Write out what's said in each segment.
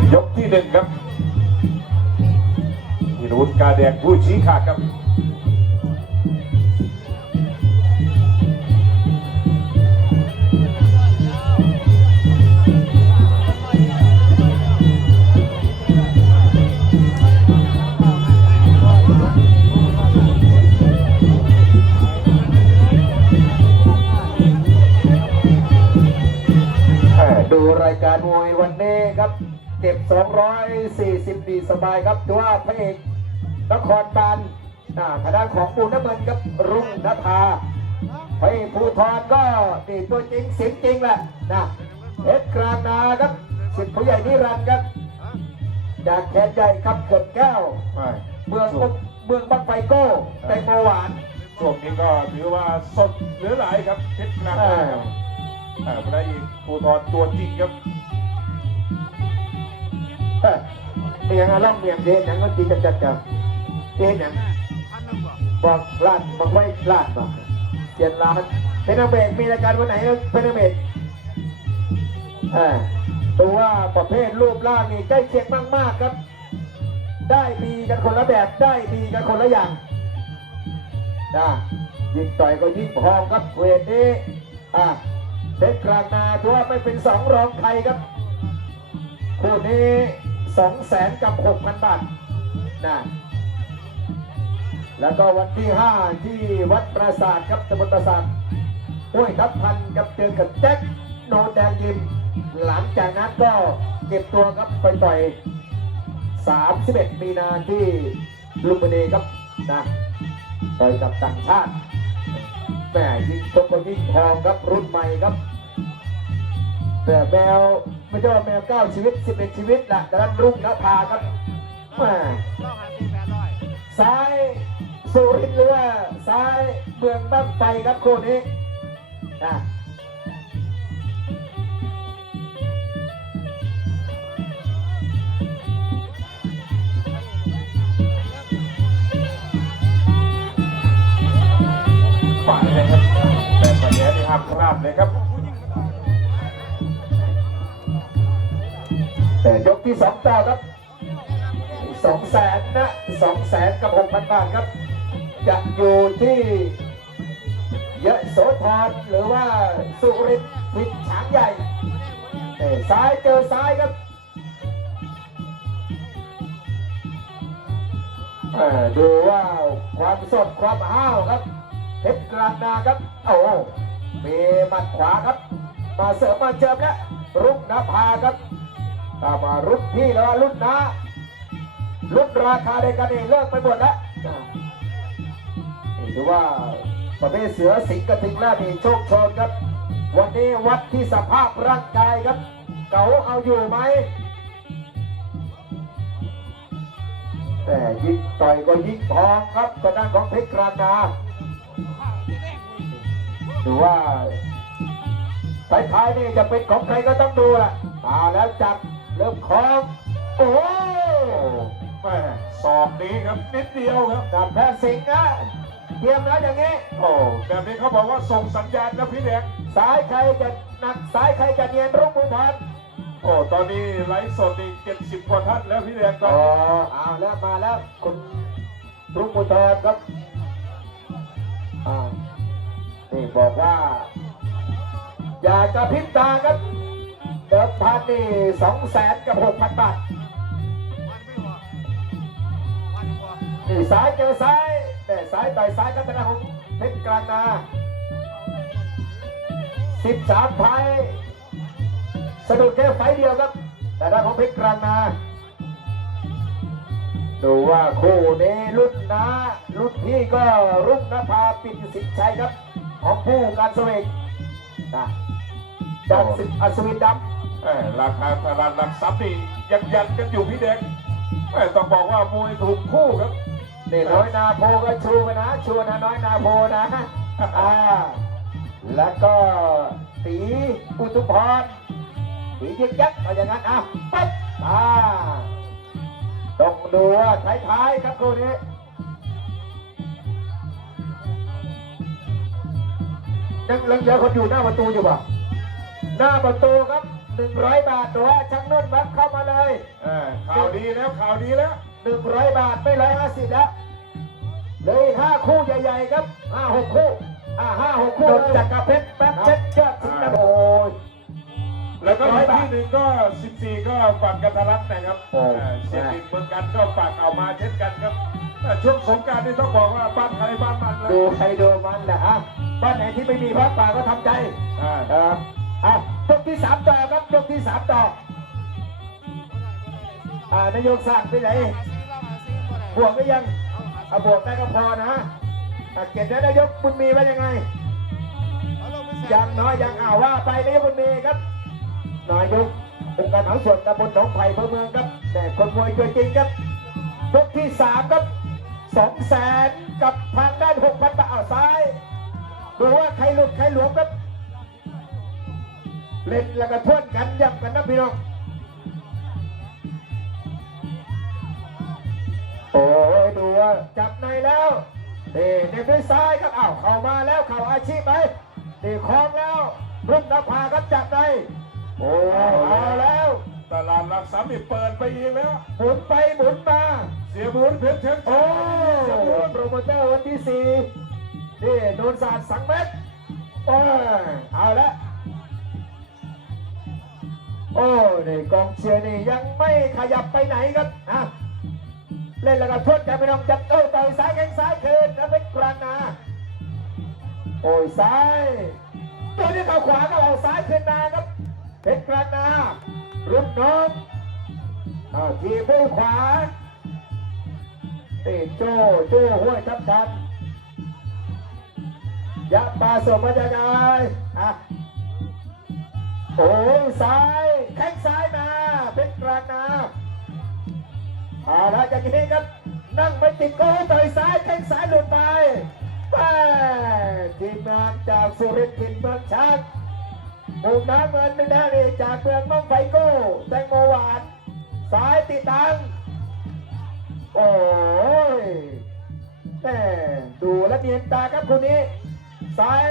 มยกที่หนึ่งครับธีรวุฒิกาแดงผู้ชี้ขาดครับดูรายการมวยวัน เก็บ 240ดีสบายครับถือว่าพระเอกนครบาลอ่าทางด้านของปูน้ำเงินครับรุ่งนภาพระเอกภูทรก็นี่ตัวจริงเสียงจริงแหละนะเพชรกลางนาครับสิทธิ์ผู้ใหญ่นิรันดร์ครับจากแขนใหญ่ครับเกิดแก้วเมืองเมืองบังไฟโก้แตงโมหวานช่วงนี้ก็ถือว่าสดเหลือหลายครับเพชรกลางนาครับอ่าพระเอกภูทรตัวจริงครับ เมียงอะล่องเมียงเดนยังมันตีจัดจัดจัดเดนยังบอกลาดบอกไว้ลาดบอกเจ็ดล้านเป็นอเมกมีรายการวันไหนเป็นอเมกเอ่าดูว่าประเภทรูปร่างนี่ใกล้เคียงมากๆครับ ได้ดีกันคนละแบบได้ดีกันคนละอย่างนะยิ่งต่อยก็ยิ่งพองครับเวทนี้อ่าเพชรกลางนาถือว่าไม่เป็นสองรองใครครับคู่นี้ สองแสนกับหกพันบาทนะแล้วก็วันที่ห้าที่วัดปราสาทครับตำบลปราสาทห้วยทับพันกับเจอกับแจ็คโนแดงยิม หลังจากนั้นก็เก็บตัวครับไปต่อย31มีนาที่ลุมพินีครับนะต่อยกับต่างชาติแม่ยิงชกก็ยิงทองครับรุ่นใหม่ครับ แต่แมว ไม่ใช่ว่าแมวเก้าชีวิตสิบเอ็ดชีวิตแหละแต่นั้นรุ่งนภาครับม่ซ้ายสุรินทร์หรือว่าซ้ายเมืองบ้างไฟครับคู่นี้นะฝ่ายเลยครับแต่ปัญญาที่ห้ามพลาดเลยครับ แต่ยกที่สองต่อครับสองแสนนะสองแสนกับหกพันบาทครับ จะอยู่ที่เยะโสธรหรือว่าสุรินทร์ผิดฉางใหญ่เอ้ซ้ายเจอซ้ายครับดูว่าความสดความห้าวครับเพชรกลางนาครับโอ้มีหมัดขวาครับ มาเสริมมาเจิมแล้วรุ่งนภาครับ ถ้ามารุ่นพี่แล้วรุ่นน้ารุ่นราคาเดียวกันนี่เลิกไปหมดแล้วนี่ถือว่าประเภทเสือสิงห์กระทิงแล้วนี่โชคโชนครับ วันนี้วัดที่สภาพร่างกายครับ เก๋าเอาอยู่ไหมแต่ยิงต่อยก็ยิงทองครับตอนนั้นของเพชรกลางนาดูว่าท้ายๆนี่จะเป็นของใครก็ต้องดูล่ะมาแล้วจับ เริ่มคล้องโอ้โหแม่สอบนี้ครับนิดเดียวครับ จับแพ้สิงห์นะเตรียมแล้วอย่างนี้ โอ้แบบนี้เขาบอกว่าส่งสัญญาณนะพี่แดงสายใครจะหนักสายใครจะเนียนรุ่งมือพันโอ้ตอนนี้ไลฟ์สดอีกเจ็ดสิบกว่าท่านแล้วพี่แดงตอนอ๋อนี้เอาแล้วมาแล้วคุณรุ่งมือทอนครับอ่านี่บอกว่า อย่ากระพริบตาครับเดิมพันนี่สองแสนกับหกพันบาทนี่ซ้ายเจอซ้ายแต่ซ้ายต่อยซ้ายกัตนาของเพชรกลางนาสิบสามไฟสะดุดแค่ไฟเดียวครับ แต่ด้านของเพชรกลางนาดูว่าคู่นี้รุ่นนารุ่นพี่ก็รุ่งนภาปิ่นสิทธิ์ชัยครับ ของผู้การเสวกนะจากสิทธิ์อัศวินดำ ราคาตลาดหลักทรัพย์นี่ยังยันกันอยู่พี่แดงแม่ต้องบอกว่ามวยถูกคู่ครับนี่น้อยนาโพก็ชูไปนะชูนะน้อยนาโพนะอ่าแล้วก็ตีอุทุพรตียึกยักษ์เอาอย่างนั้นอะปั๊บอ่าต้องดูว่าท้ายๆครับคู่นี้ยังยังเจอคนอยู่หน้าประตูอยู่ป่ะหน้าประตูครับ หนึ่งร้อยบาทหรือว่าช่างนุ่นครับเข้ามาเลยเออข่าวดีแล้วข่าวดีแล้วหนึ่งร้อยบาทไม่ร้อยห้าสิบแล้วเหลยห้าคู่ใหญ่ๆครับห้าหกคู่อ่าห้าหกคู่จากกระเพชรแป๊บเช็ดยอดสิงห์โอ้ยแล้วก็ร้อีอยกบาทที่หนึ่งก็14ก็ฝั่งกันทรัตน์นะครับโอ้เออเชียร์ดินเมืองกันก็ฝากเอามาเช่นกันครับเออช่วงสงกรารนี่ต้องบอกว่าบ้านใครบ้านมันเลยดูใครดูมันแหละอะบ้านไหนที่ไม่มีพระป่าก็ทำใจอ่าเออเอา ยกที่สามต่อครับยกที่สามต่ออ่านายกสั่งไปไหนบวกก็ยังเอาบวกได้ก็พอนะเกียรตินายกบุญมีว่ายังไงยังน้อยยังอ่าว่าไปนายกบุญมีครับนายกองค์การหาส่วนตำบลหนองไผ่เภอเมืองครับ แต่คนมวยตัวจริงครับยกที่สามครับสองแสนกับทางด้านหกพันบาทเอาซ้ายดูว่าใครหลุดใครหลวมครับ เล่นแล้วก็ทวนกันยับกันนะพี่น้อง โอ้ยดูว่าจับในแล้วเด็เด็กด้วยซ้ายครับอ้าวเข้ามาแล้วเข้าอาชีพไหมตีคล้องแล้วรุ่นนภาครับจับในโอ้เอาแล้วตลาดหลักสามนี่เปิดไปอีกแล้วหมุนไปหมุนมา เสียบุญเพชรเทพโอ้โปรโมเตอร์วันที่สี่นี่โดนสาดสังเม็ดโอ้ยเอาละ โอ้นี่กองเชียร์นี่ยังไม่ขยับไปไหนครับอะเล่นแล้วก็ทวดกันไปน้องจับโอ้ต่อยซ้ายแข้งซ้ายคืนแล้วเป็นกลานาโอ้ยซ้ายตัวนี้เข้าขวาก็เอาซ้ายคืนนาครับเป็นกลานารุ่นน้องอ้าวทีมด้วยขวาเตโจโจห้วยทับทันยับปาสมบรรยากาศอะ โอ้ยซ้ายแข้งซ้ายมาเป็นกลางนาเอาละจากนี้ครับ นั่งไม่ติดโก้ต่อยซ้ายแข้งซ้ายหลุดไปไปทีมงานจากสุรินทร์ถิ่นเมืองช้างมุมน้ำเงินเป็นแดงนี่จากเมืองน้องไฟโก้แตงโมหวานซ้ายติดตังโอ้ยแม่ดูและเนียนตาครับคุณนี้ซ้าย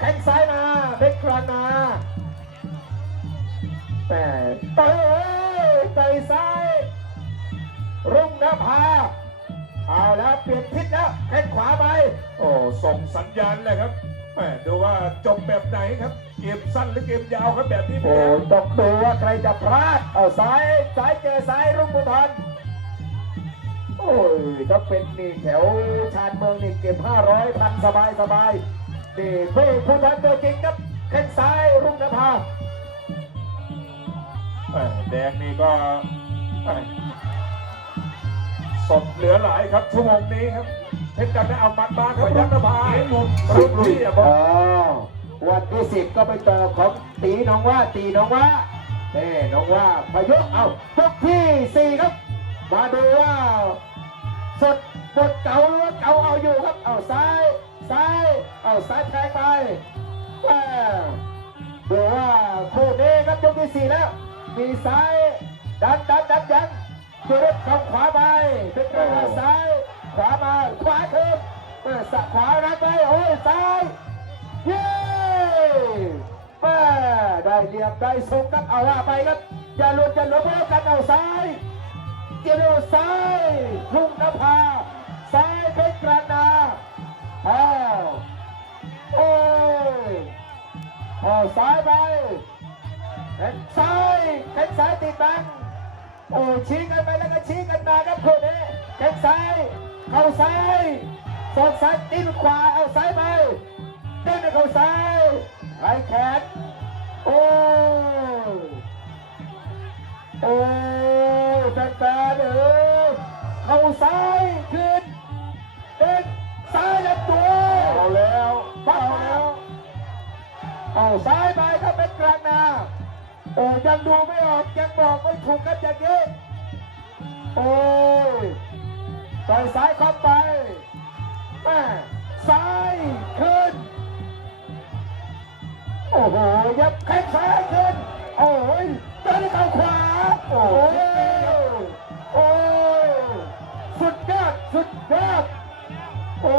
แข้งซ้ายมาเบ็กกลางมาแม่ต่อยเอ้ยต่อยซ้าย รุ่งนภาเอาแล้วเปลี่ยนทิศแล้วแข้งขวาไป โอ้ส่งสัญญาณเลยครับแหมดูว่าจบแบบไหนครับ เกมสั้นหรือเกมยาวครับแบบนี้โอ้ยต้องดูว่าใครจะพลาด เอาซ้ายซ้ายเจอซ้ายรุ่งบุทรโอ้ยถ้าเป็นนี่แถวชานเมืองนี่เก็บห้าร้อยพันสบายสบาย นี่เพื่อผู้ทันตัวจริงครับแข้งซ้ายรุ่งนภาแหม่แดงนี่ก็แหม่สดเหลือหลายครับชั่วโมงนี้ครับเพชรกันได้เอามันมาครับยันภารุ่นพี่อะบออ๋กอวันที่สิบก็ไปต่อของตีน้องว่าตีน้องว่าเน่น้องว่าพายุเอายกที่สี่ครับ มาดูว่า สด บทเก่าหรือว่าเก่าเอาอยู่ครับ เอาซ้ายซ้ายเอาซ้ายแทงไปแม่ดูว่าคู่นี้ครับยกที่สี่แล้ว มีซ้ายดันดันดันยังจุดเข้าขวาไปเป็นกระดาซ้ายขวามาขวาคืนเปิดสะขวารับไปโอ้ยซ้ายเย้แม่ได้เหลี่ยมได้ทรงครับเอาว่าไปครับอย่าหลุดอย่าหลบแล้วกันเอาซ้ายเจโรซ้ายทุ่งนภา ซ้ายเพชรกระนาอ้าวโอ้ยเอาซ้ายไปแขนซ้ายแขนซ้ายติดบังโอ้ชี้กันไปแล้วก็ชี้กันมาครับคู่นี้แขนซ้ายเข้าซ้ายสองซ้ายตีนขวาเอาซ้ายไปเดินเข้าซ้ายไหลแขนโอ้โอ้แฟนๆเออเข้าซ้ายขึ้นเด็ก ซ้ายลำตัวเอาแล้วฟังแล้วเอาซ้ายไปครับเป็นกลางนาโอ้ยังดูไม่ออกยังบอกไม่ถูกกันอย่างนี้โอ้ยต่อยซ้ายเข้าไปแม่ซ้ายขึ้น โอ้โหยับแข้งซ้ายขึ้น โอ้ยเดินเข้าขวา โอ้ยโอ้ย โอ้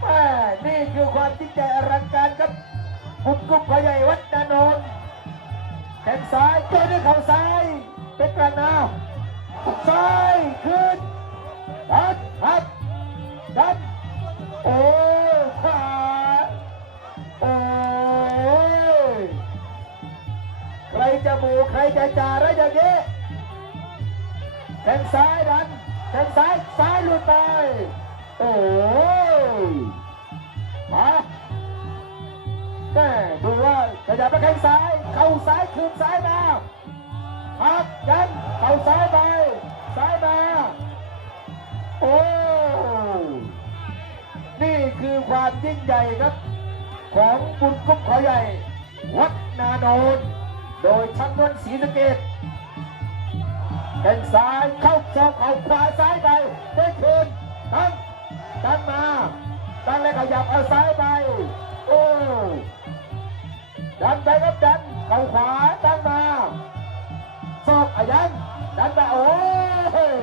แม่นี่คือความจริงใจอลังการครับคุณกุ๊กพใหญ่วัดนานนท์แขนซ้ายเจอด้วยเข่าซ้ายเป็นกระนาวซ้ายขึ้นดันหับดันโอ้ขโอ้ยใครจะหมูใครจะจ่าอะไรอย่างนี้แขนซ้ายดันแขนซ้ายซ้ายหลุดไป โอ้ยมาแม่ดูว่าขยับไปแข้งซ้าย เข้าซ้ายคืนซ้ายมาพักยันเข้าซ้ายไป ซ้ายมา โอ้นี่คือความยิ่งใหญ่ครับ ของบุญกุ้มขาใหญ่ วัดนาโนน โดยช่างนวลศรีสะเกดแข้งซ้ายเข้าซอกเข่าขวาซ้ายไปได้คืนตั้ง ดันมาตั้งแล้วขยับเอาซ้ายไป โอ้ดันไปครับดันเข่าขวาตั้งมาซอกอายันดันมาโอ้ย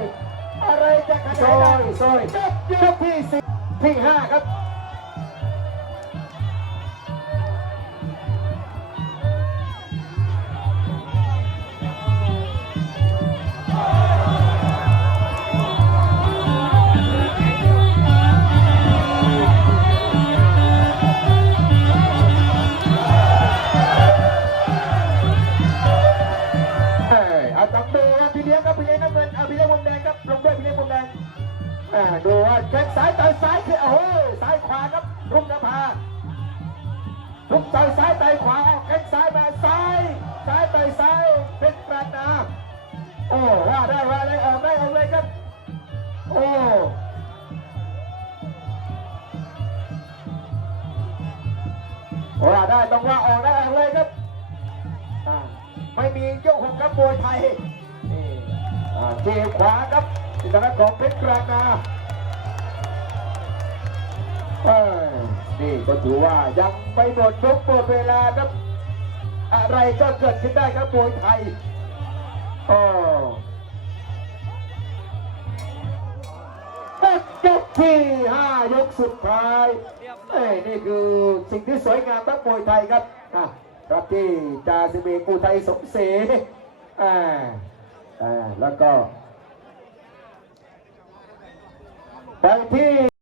อะไรจะขนาดนั้นซอยจบยกที่สิบที่ห้าครับ ครับพี่เลี้ยงน้ำเงินเอาพี่เลี้ยงมุมแดงครับลงด้วยพี่เลี้ยงมุมแดงอ่าดูว่าแข้งซ้ายต่อยซ้ายคือโอ้โหซ้ายขวาครับรุ่งนภารุ่งต่อยซ้ายต่อยขวาแข้งซ้ายมาซ้ายซ้ายต่อยซ้ายเป็นปราดนาโอ้ว่าได้ว่าได้ออกได้ออกเลยครับโอ้ว่าได้ต้องว่าออกได้ออกเลยครับไม่มียกหกครับมวยไทย เจขวาครับอิสระของเพชรกรานาเอ้นี่ก็ถือว่ายังไม่หมดยกหมดเวลาครับ อะไรก็เกิดขึ้นได้ครับมวยไทยโอ้ยกที่ห้ายกสุดท้ายเอ้นี่คือสิ่งที่สวยงามครับมวยไทยครับอะครับที่จาสิเบกูไทยสมศรีอ่า อ่าแล้วก็ ไปที่